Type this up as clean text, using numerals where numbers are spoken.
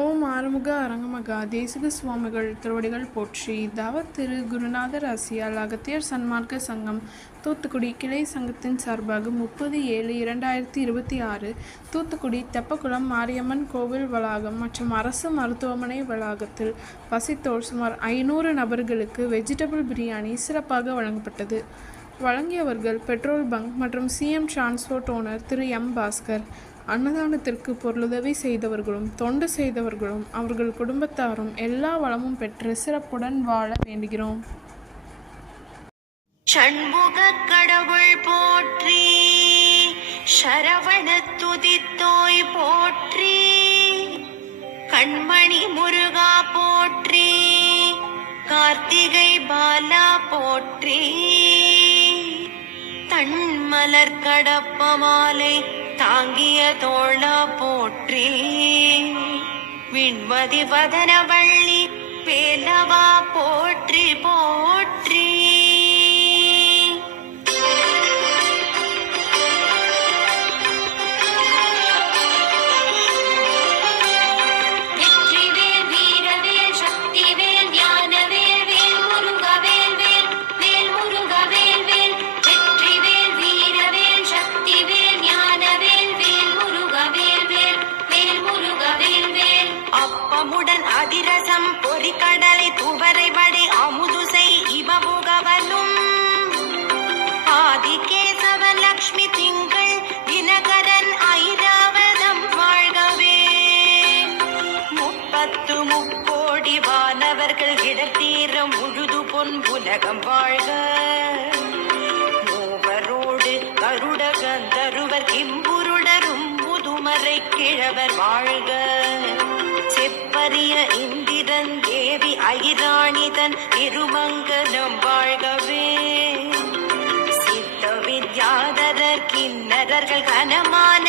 ஓம் ஆறுமுக அரங்கமகா தேசிக சுவாமிகள் திருவடிகள் போற்றி. தவ திரு குருநாதர் ஆசியால் அகத்தியர் சன்மார்க்க சங்கம் தூத்துக்குடி கிளை சங்கத்தின் சார்பாக 30/7/2026 தூத்துக்குடி தெப்பக்குளம் மாரியம்மன் கோவில் வளாகம் மற்றும் அரசு மருத்துவமனை வளாகத்தில் பசித்தோர் சுமார் 500 நபர்களுக்கு வெஜிடபிள் பிரியாணி சிறப்பாக வழங்கப்பட்டது. வழங்கியவர்கள் பெட்ரோல் பங்க் மற்றும் சிஎம் டிரான்ஸ்போர்ட் ஓனர் திரு எம் பாஸ்கர். அன்னதானத்திற்கு பொருளுதவி செய்தவர்களும் தொண்டு செய்தவர்களும் அவர்கள் குடும்பத்தாரும் எல்லா வளமும் பெற்று சிறப்புடன் வாழ வேண்டுகிறோம். ஷண்முக கடவுள் போற்றி, சரவண துதித்தோய் போற்றி, கண்மணி முருகா போற்றி, கார்த்திகை பாலா போற்றி, தன்மலர் கடப்ப மாலை தாங்கிய தோளா போற்றி, விண்மதி வதனவள்ளி வேலவா போற்றி போற்றி. அதிரசம் பொறிக்கடலை துவரை வடை அமுதுசை இவமுகவனும் ஆதிகேசவன் லக்ஷ்மி திங்கள் தினகரன் ஐராவதம் வாழ்கவே. 30 முக்கோடி வானவர்கள் இடத்தீரம் முழுது பொன் உலகம் வாழ்க. மூவரோடு கருட கந்தருவர் கிம்புருடரும் முதுமறை கிழவர் வாழ்க. செப்பரிய இந்திரன் தேவி ஐராணிதன் திருமங்கலம் வாழ்கவே. சித்த வித்யாதரர் கிண்ணறர்கள் கனமான